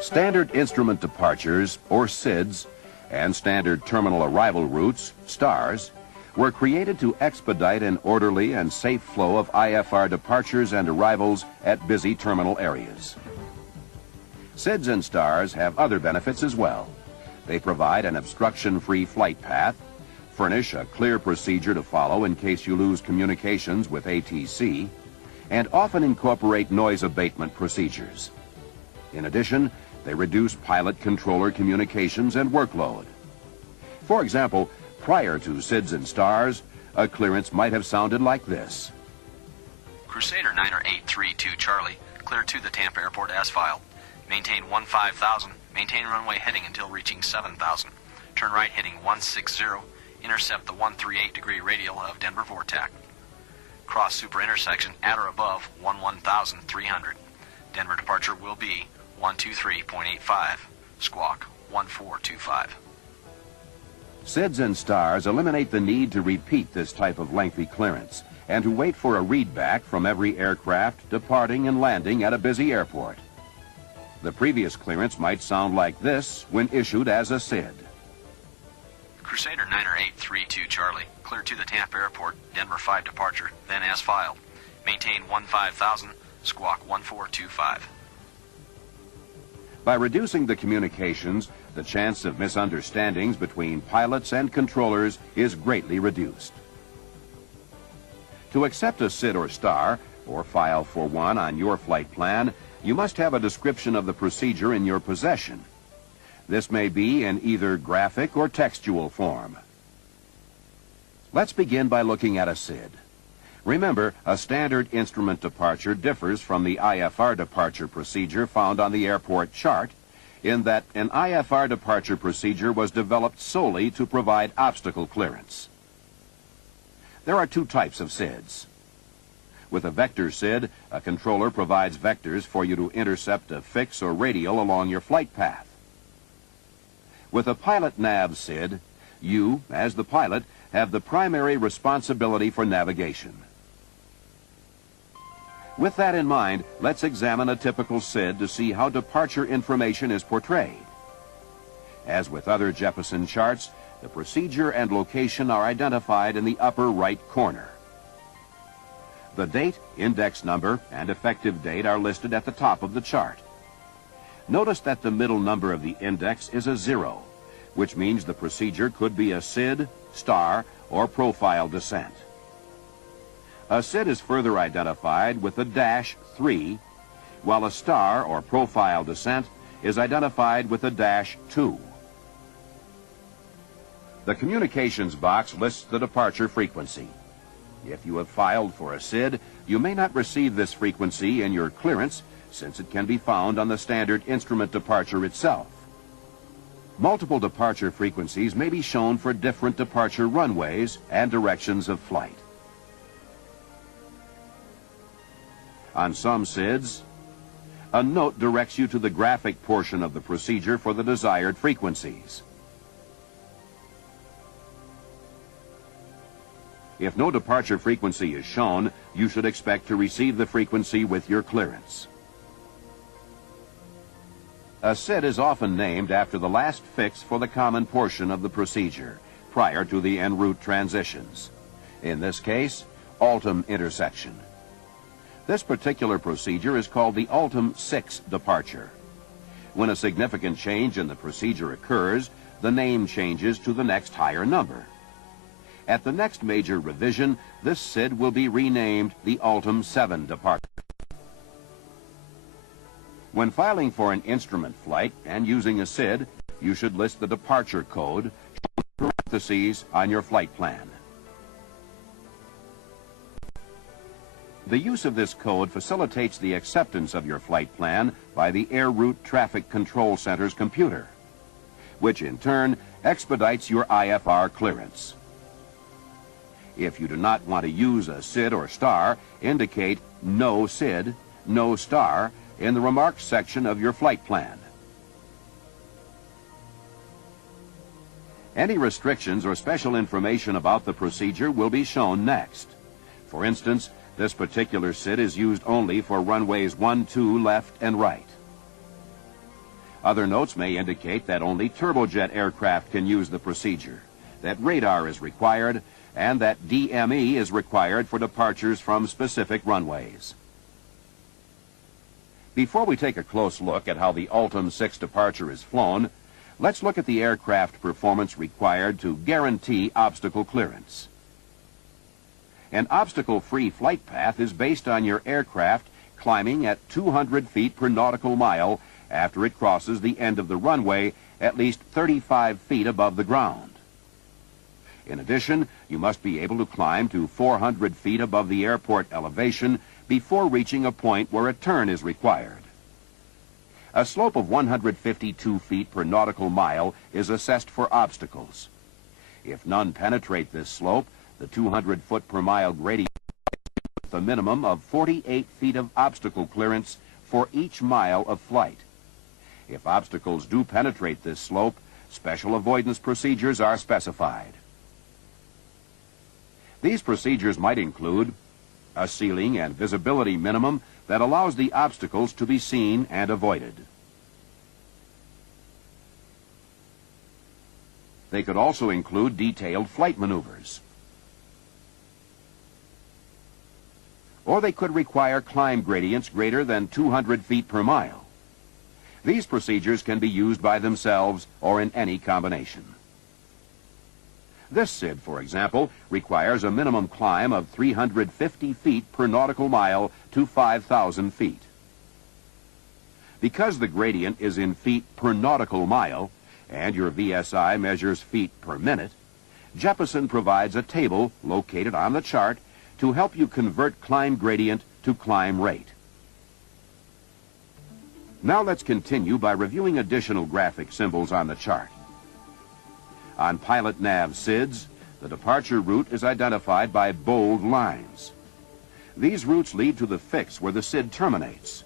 Standard instrument departures, or SIDs, and standard terminal arrival routes, STARs, were created to expedite an orderly and safe flow of IFR departures and arrivals at busy terminal areas. SIDs and STARs have other benefits as well. They provide an obstruction-free flight path, furnish a clear procedure to follow in case you lose communications with ATC, and often incorporate noise abatement procedures. In addition, they reduce pilot-controller communications and workload. For example, prior to SIDs and STARs, a clearance might have sounded like this. Crusader 90832 Charlie, clear to the Tampa Airport as filed. Maintain 15,000, maintain runway heading until reaching 7,000. Turn right heading 160, intercept the 138-degree radial of Denver Vortac. Cross super intersection at or above 11,300. Denver departure will be 123.85, squawk 1425. SIDs and STARs eliminate the need to repeat this type of lengthy clearance and to wait for a readback from every aircraft departing and landing at a busy airport. The previous clearance might sound like this when issued as a SID. Crusader 90832 Charlie, clear to the Tampa Airport, Denver 5 departure, then as filed. Maintain 15,000, squawk 1425. By reducing the communications, the chance of misunderstandings between pilots and controllers is greatly reduced. To accept a SID or STAR, or file for one on your flight plan, you must have a description of the procedure in your possession. This may be in either graphic or textual form. Let's begin by looking at a SID. Remember, a standard instrument departure differs from the IFR departure procedure found on the airport chart in that an IFR departure procedure was developed solely to provide obstacle clearance. There are two types of SIDs. With a vector SID, a controller provides vectors for you to intercept a fix or radial along your flight path. With a pilot nav SID, you, as the pilot, have the primary responsibility for navigation. With that in mind, let's examine a typical SID to see how departure information is portrayed. As with other Jeppesen charts, the procedure and location are identified in the upper right corner. The date, index number, and effective date are listed at the top of the chart. Notice that the middle number of the index is a 0, which means the procedure could be a SID, STAR, or profile descent. A SID is further identified with a -3, while a STAR, or profile descent, is identified with a -2. The communications box lists the departure frequency. If you have filed for a SID, you may not receive this frequency in your clearance, since it can be found on the standard instrument departure itself. Multiple departure frequencies may be shown for different departure runways and directions of flight. On some SIDs, a note directs you to the graphic portion of the procedure for the desired frequencies. If no departure frequency is shown, you should expect to receive the frequency with your clearance. A SID is often named after the last fix for the common portion of the procedure, prior to the en route transitions. In this case, ultim intersection. This particular procedure is called the ultim 6 departure. When a significant change in the procedure occurs, the name changes to the next higher number. At the next major revision, this SID will be renamed the ultim 7 departure. When filing for an instrument flight and using a SID, you should list the departure code, shown in parentheses, on your flight plan. The use of this code facilitates the acceptance of your flight plan by the Air Route Traffic Control Center's computer, which in turn expedites your IFR clearance. If you do not want to use a SID or STAR, indicate no SID, no STAR in the remarks section of your flight plan. Any restrictions or special information about the procedure will be shown next. For instance, This particular SID is used only for runways 1, 2, left, and right. Other notes may indicate that only turbojet aircraft can use the procedure, that radar is required, and that DME is required for departures from specific runways. Before we take a close look at how the Ultim 6 departure is flown, let's look at the aircraft performance required to guarantee obstacle clearance. An obstacle-free flight path is based on your aircraft climbing at 200 feet per nautical mile after it crosses the end of the runway at least 35 feet above the ground. In addition, you must be able to climb to 400 feet above the airport elevation before reaching a point where a turn is required. A slope of 152 feet per nautical mile is assessed for obstacles. If none penetrate this slope, the 200 foot per mile gradient with a minimum of 48 feet of obstacle clearance for each mile of flight. If obstacles do penetrate this slope, special avoidance procedures are specified. These procedures might include a ceiling and visibility minimum that allows the obstacles to be seen and avoided. They could also include detailed flight maneuvers. Or they could require climb gradients greater than 200 feet per mile. These procedures can be used by themselves or in any combination. This SID, for example, requires a minimum climb of 350 feet per nautical mile to 5,000 feet. Because the gradient is in feet per nautical mile and your VSI measures feet per minute, Jeppesen provides a table located on the chart to help you convert climb gradient to climb rate. Now let's continue by reviewing additional graphic symbols on the chart. On pilot nav SIDs, the departure route is identified by bold lines. These routes lead to the fix where the SID terminates.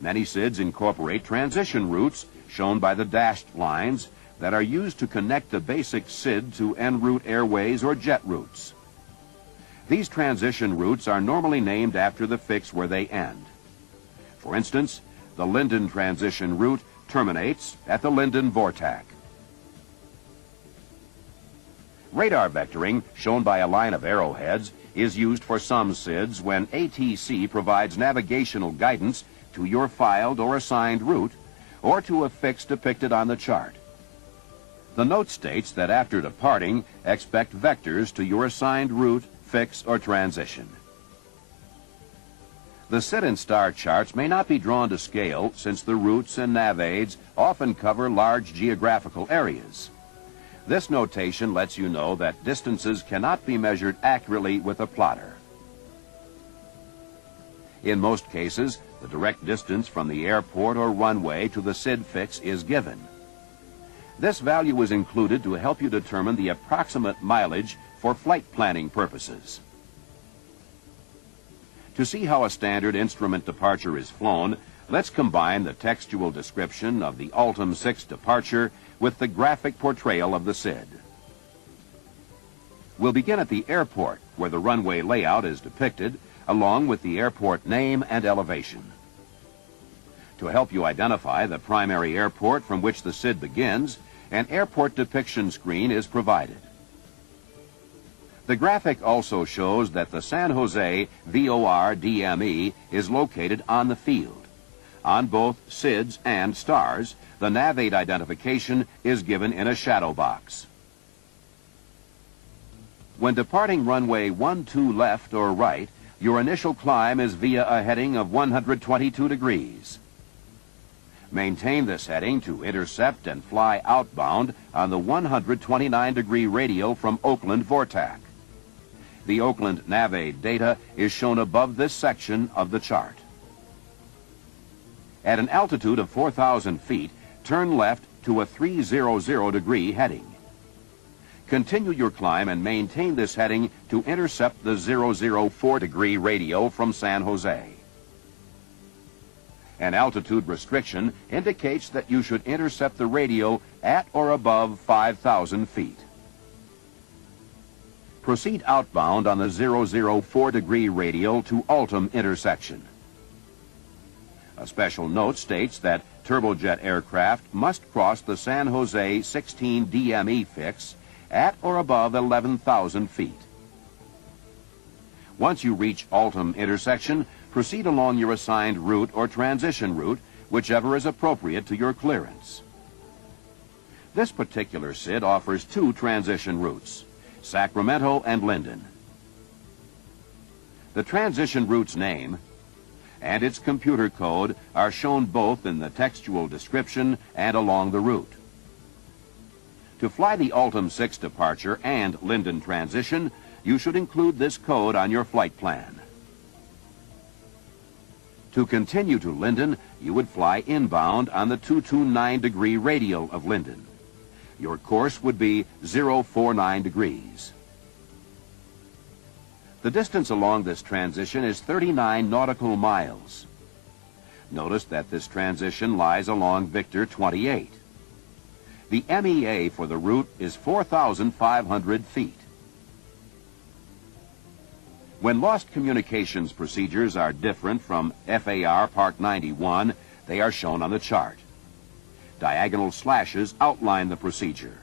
Many SIDs incorporate transition routes shown by the dashed lines that are used to connect the basic SID to en route airways or jet routes. These transition routes are normally named after the fix where they end. For instance, the Linden transition route terminates at the Linden Vortac. Radar vectoring, shown by a line of arrowheads, is used for some SIDs when ATC provides navigational guidance to your filed or assigned route or to a fix depicted on the chart. The note states that after departing, expect vectors to your assigned route, fix, or transition. The SID and star charts may not be drawn to scale since the routes and nav aids often cover large geographical areas. This notation lets you know that distances cannot be measured accurately with a plotter. In most cases, the direct distance from the airport or runway to the SID fix is given. This value is included to help you determine the approximate mileage for flight planning purposes. To see how a standard instrument departure is flown, let's combine the textual description of the Ultim 6 departure with the graphic portrayal of the SID. We'll begin at the airport, where the runway layout is depicted, along with the airport name and elevation. To help you identify the primary airport from which the SID begins, an airport depiction screen is provided. The graphic also shows that the San Jose VOR DME is located on the field. On both SIDs and stars, the nav aid identification is given in a shadow box. When departing runway 12 left or right, your initial climb is via a heading of 122 degrees. Maintain this heading to intercept and fly outbound on the 129-degree radial from Oakland Vortac. The Oakland nav aid data is shown above this section of the chart. At an altitude of 4,000 feet, turn left to a 300-degree heading. Continue your climb and maintain this heading to intercept the 004-degree radial from San Jose. An altitude restriction indicates that you should intercept the radial at or above 5,000 feet. Proceed outbound on the 004-degree radial to Altum intersection. A special note states that turbojet aircraft must cross the San Jose 16 DME fix at or above 11,000 feet. Once you reach Altum intersection, proceed along your assigned route or transition route, whichever is appropriate to your clearance. This particular SID offers two transition routes, Sacramento and Linden. The transition route's name and its computer code are shown both in the textual description and along the route. To fly the Altum 6 departure and Linden transition, you should include this code on your flight plan. To continue to Linden, you would fly inbound on the 229-degree radial of Linden. Your course would be 049 degrees. The distance along this transition is 39 nautical miles. Notice that this transition lies along Victor 28. The MEA for the route is 4,500 feet. When lost communications procedures are different from FAR Part 91, they are shown on the chart. Diagonal slashes outline the procedure.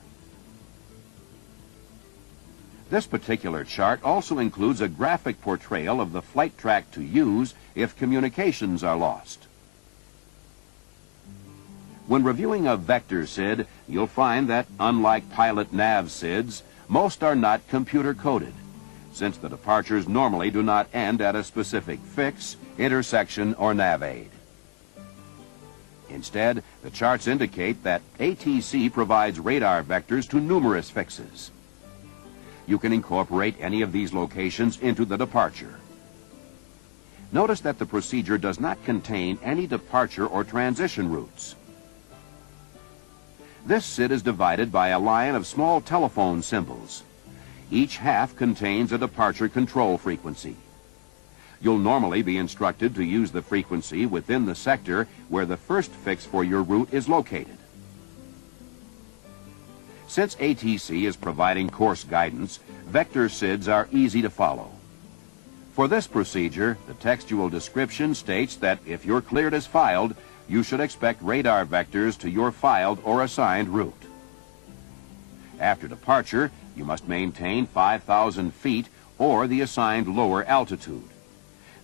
This particular chart also includes a graphic portrayal of the flight track to use if communications are lost. When reviewing a vector SID, you'll find that, unlike pilot nav SIDs, most are not computer-coded, since the departures normally do not end at a specific fix, intersection, or nav aid. Instead, the charts indicate that ATC provides radar vectors to numerous fixes. You can incorporate any of these locations into the departure. Notice that the procedure does not contain any departure or transition routes. This SID is divided by a line of small telephone symbols. Each half contains a departure control frequency. You'll normally be instructed to use the frequency within the sector where the first fix for your route is located. Since ATC is providing course guidance, vector SIDs are easy to follow. For this procedure, the textual description states that if you're cleared as filed, you should expect radar vectors to your filed or assigned route. After departure, you must maintain 5,000 feet or the assigned lower altitude.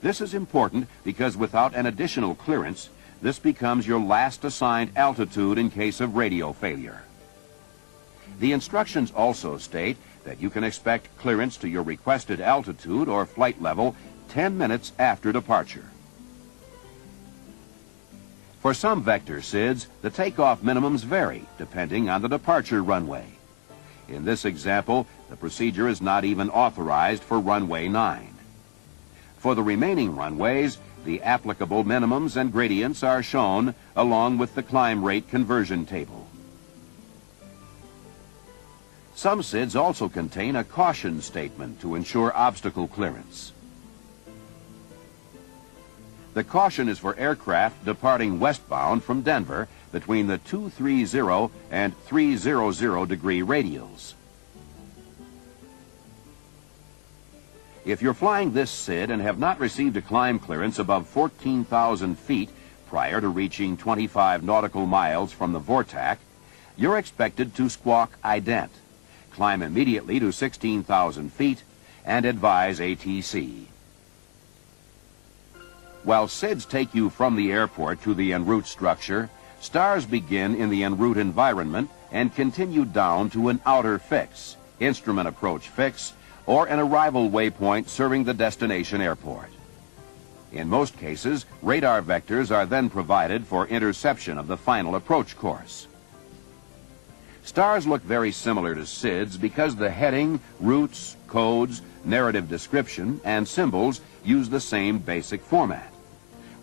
This is important because without an additional clearance, this becomes your last assigned altitude in case of radio failure. The instructions also state that you can expect clearance to your requested altitude or flight level 10 minutes after departure. For some vector SIDs, the takeoff minimums vary depending on the departure runway. In this example, the procedure is not even authorized for runway 9. For the remaining runways, the applicable minimums and gradients are shown along with the climb rate conversion table. Some SIDs also contain a caution statement to ensure obstacle clearance. The caution is for aircraft departing westbound from Denver between the 230 and 300 degree radials. If you're flying this SID and have not received a climb clearance above 14,000 feet prior to reaching 25 nautical miles from the VORTAC, you're expected to squawk ident, climb immediately to 16,000 feet, and advise ATC. While SIDs take you from the airport to the en route structure, stars begin in the en route environment and continue down to an outer fix, instrument approach fix, or an arrival waypoint serving the destination airport. In most cases, radar vectors are then provided for interception of the final approach course. Stars look very similar to SIDs because the heading, routes, codes, narrative description, and symbols use the same basic format.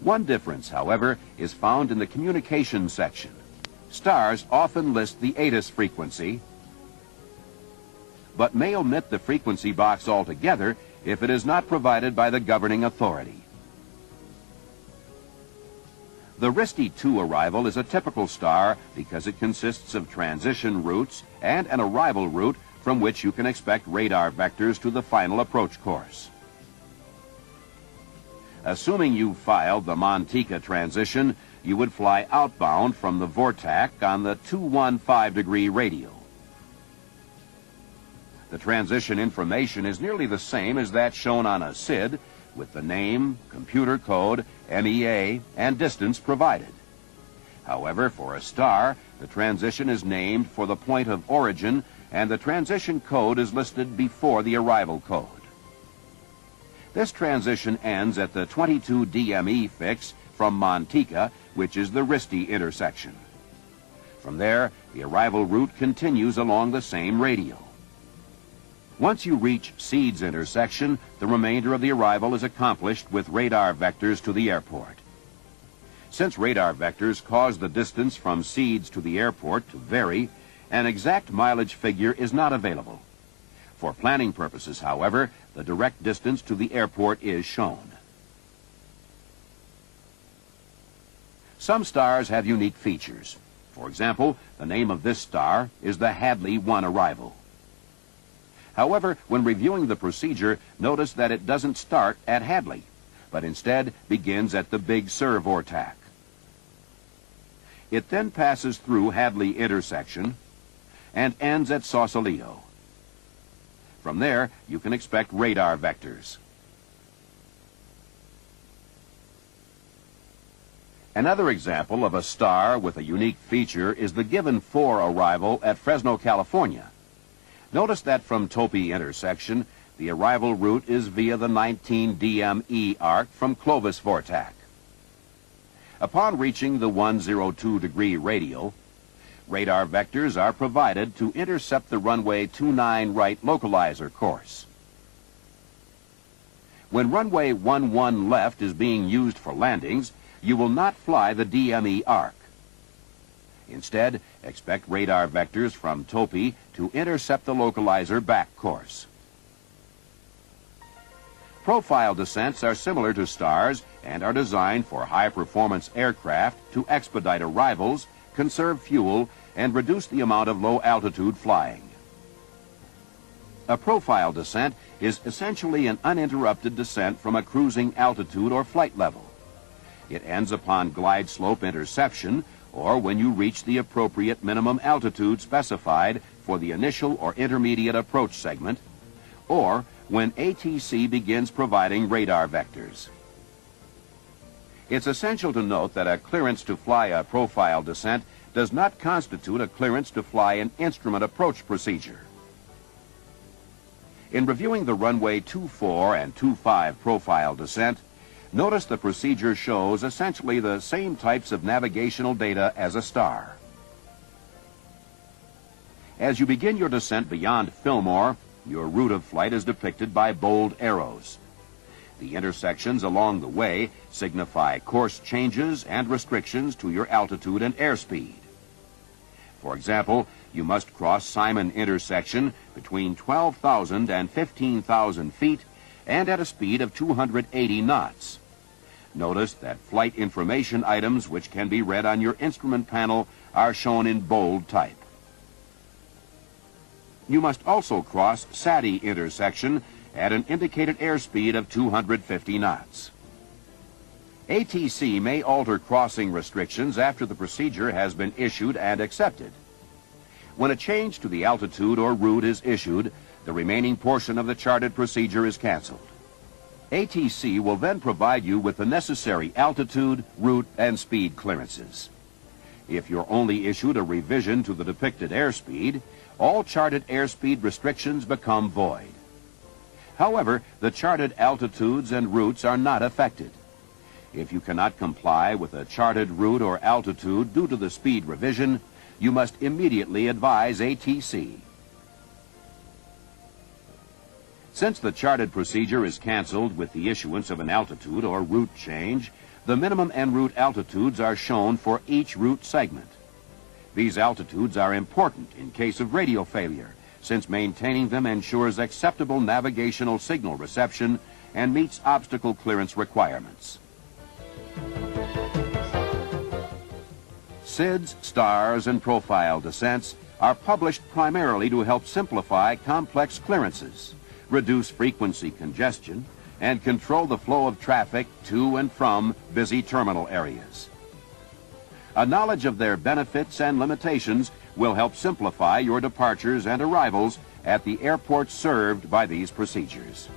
One difference, however, is found in the communication section. Stars often list the ATIS frequency, but may omit the frequency box altogether if it is not provided by the governing authority. The RISTI 2 arrival is a typical star because it consists of transition routes and an arrival route from which you can expect radar vectors to the final approach course. Assuming you filed the Manteca transition, you would fly outbound from the Vortac on the 215-degree radial. The transition information is nearly the same as that shown on a SID, with the name, computer code, MEA, and distance provided. However, for a star, the transition is named for the point of origin, and the transition code is listed before the arrival code. This transition ends at the 22 DME fix from Manteca, which is the Risti intersection. From there, the arrival route continues along the same radial. Once you reach Seeds intersection, the remainder of the arrival is accomplished with radar vectors to the airport. Since radar vectors cause the distance from Seeds to the airport to vary, an exact mileage figure is not available. For planning purposes, however, the direct distance to the airport is shown. Some stars have unique features. For example, the name of this star is the Hadley 1 arrival. However, when reviewing the procedure, notice that it doesn't start at Hadley, but instead begins at the Big Sur Vortac. It then passes through Hadley intersection and ends at Sausalito. From there, you can expect radar vectors. Another example of a star with a unique feature is the Given 4 arrival at Fresno, California. Notice that from Topi intersection, the arrival route is via the 19 DME arc from Clovis Vortac. Upon reaching the 102-degree radial, radar vectors are provided to intercept the runway 29 right localizer course. When runway 11 left is being used for landings, you will not fly the DME arc. Instead, expect radar vectors from Topi to intercept the localizer back course. Profile descents are similar to stars and are designed for high-performance aircraft to expedite arrivals, conserve fuel, and reduce the amount of low-altitude flying. A profile descent is essentially an uninterrupted descent from a cruising altitude or flight level. It ends upon glide slope interception or when you reach the appropriate minimum altitude specified for the initial or intermediate approach segment, or when ATC begins providing radar vectors. It's essential to note that a clearance to fly a profile descent does not constitute a clearance to fly an instrument approach procedure. In reviewing the runway 24 and 25 profile descent, notice the procedure shows essentially the same types of navigational data as a star. As you begin your descent beyond Fillmore, your route of flight is depicted by bold arrows. The intersections along the way signify course changes and restrictions to your altitude and airspeed. For example, you must cross Simon intersection between 12,000 and 15,000 feet and at a speed of 280 knots. Notice that flight information items which can be read on your instrument panel are shown in bold type. You must also cross Sadi intersection at an indicated airspeed of 250 knots. ATC may alter crossing restrictions after the procedure has been issued and accepted. When a change to the altitude or route is issued, the remaining portion of the charted procedure is canceled. ATC will then provide you with the necessary altitude, route, and speed clearances. If you're only issued a revision to the depicted airspeed, all charted airspeed restrictions become void. However, the charted altitudes and routes are not affected. If you cannot comply with a charted route or altitude due to the speed revision, you must immediately advise ATC. Since the charted procedure is canceled with the issuance of an altitude or route change, the minimum en route altitudes are shown for each route segment. These altitudes are important in case of radio failure, since maintaining them ensures acceptable navigational signal reception and meets obstacle clearance requirements. SIDS, stars, and profile descents are published primarily to help simplify complex clearances, reduce frequency congestion, and control the flow of traffic to and from busy terminal areas. A knowledge of their benefits and limitations will help simplify your departures and arrivals at the airports served by these procedures.